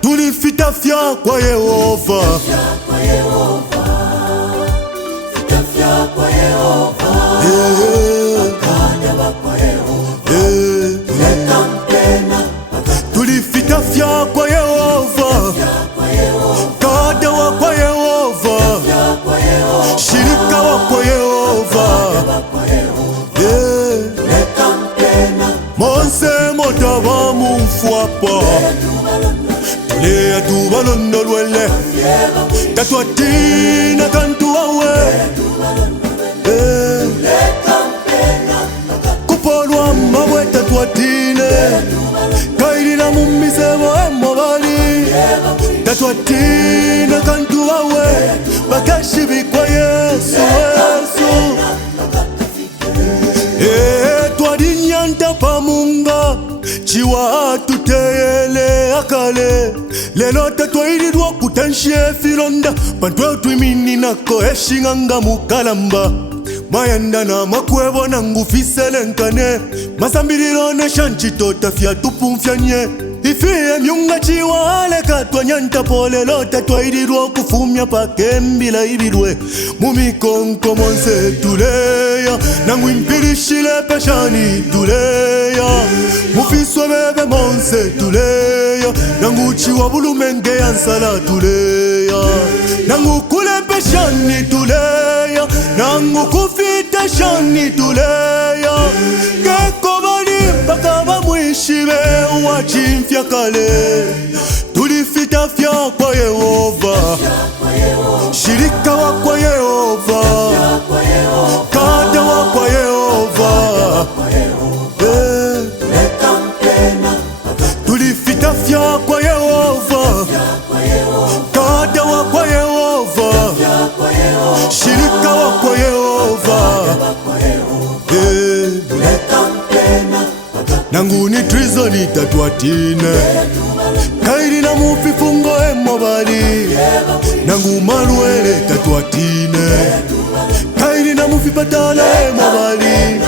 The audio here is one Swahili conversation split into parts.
Tulifita fya kwa Yehova, tulifita fya kwa Yehova, kada wa kwa Yehova, shirika wa kwa Yehova, Monse motaba mumfuapa, tulea tubalondo lwele, tatwatina kantuawe, kupolwa mabwe tatwatine, kairina mumisebo emobali, tatwatina kantuawe, bakashibikwa Yesu. Twadinyanta pamunga, chiwa tuteyele akale, lelo tatwairidwa kutanshie filonda, pantwe twimini nako eshinganga mukalamba, mayanda na makwebo na ngufiselenkane, masambiriro ne shanchito tafya tupumfyanye, ifiye myunga chiwa aleka twanyanta pole lota twairidwa kufumya pakembila ibirwe, mumikonko monse tuleya, nangu impirishile peshani tuleya, mufiswe bebe monse tuleya, nangu chiwa bulumenge yansala tuleya, nangu kule peshani tuleya, nangu kufita shani tuleya, keko bali mpaka bamwishibe wachimfya kale, tulifita fya kwa Yehova, shirika wa kwa Yehova, kada wa kwa Yehova, tulifita fya kwa Yehova, kada wa kwa Yehova, shirika wa kwa Yehova, nangu ni trizoni tatwatine, kairi na mufifungo emobali, nangu manuele tatwatine, kairi na mufipatala emobali,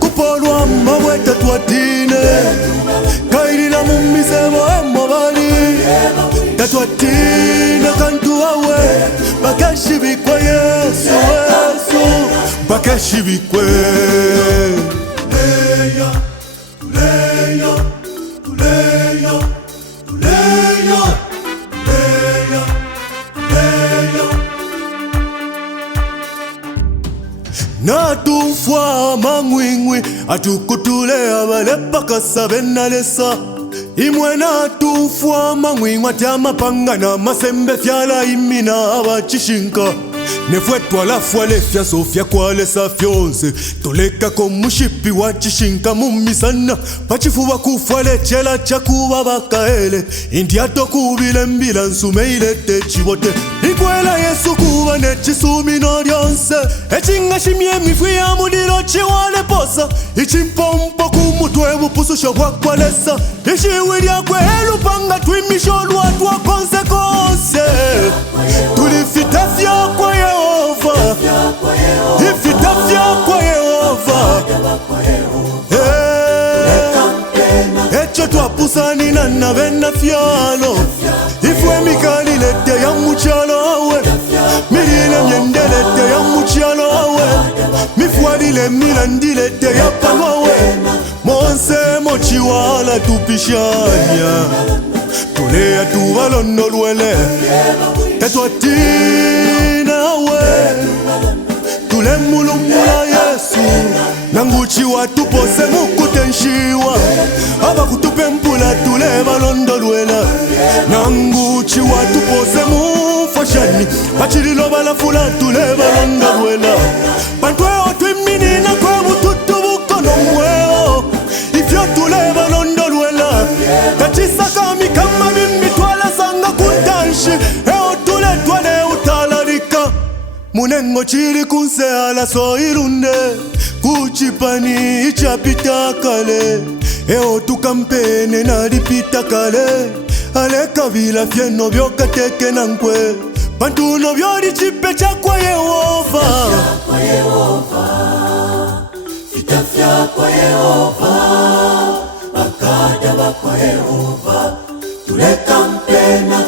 kupolwa mabwe tatwatine, kairi na mumisebo emobali, tatwatine kantuawe, bakashibikwa Yesu, bakashibikwe. Natufwa mangwingwi, atukutulea balepa kasabena lesa, imwe natufwa mangwingwi, atyama panga na masembe fyala imina abachishinka, nefwe twalafwa lefya sofya kwa lesa fyonse, toleka komushipi wachishinka mumisana, pachifuwa kufwa lechela chakuwa bakaele, indiato kubile mbila nsume ilete chiwote, ikwela Yesu kuwa nechisumino lyonse, echinga shimye mifwi ya mudilo chiwale posa, ichimpompo kumutwe bupususho wakwa lesa, ishiwi lyakwe elupanga twimisho lwatwa konse konse, tulifita fya kwa Yehova, ifita fya kwa Yehova, echo twapusani na nabena fyalo, ifwe mikali lete ya muchalo awe, milile myendelete ya muchalo awe, mifwadile milandilete ya panowe, monse mochiwala tupishanya, tulea tuvalondo lwele, tetwatina we, tule mulumula Yesu, nanguchi watupose mukutenshiwa, aba kutupe mpula tule balondo lwela, nanguchi watupose mufashani, bachililo balafula tule balondo lwela, pantwe otwimini na kwa bututu bukono mweo, ifyo tule balondo lwela, tachisaka mikama mimi twala sanga kutanshi, eo tule twale utalarika, munengo chiri kunse ala so irunde, kuchipani ichapita kale, eo tukampene na ripita kale, ale kabila fieno byoka teke nankwe, bantu no byori chipe cha kwa Yehova, vitafya kwa Yehova, bakada bakwa Yehova, tuleka mpena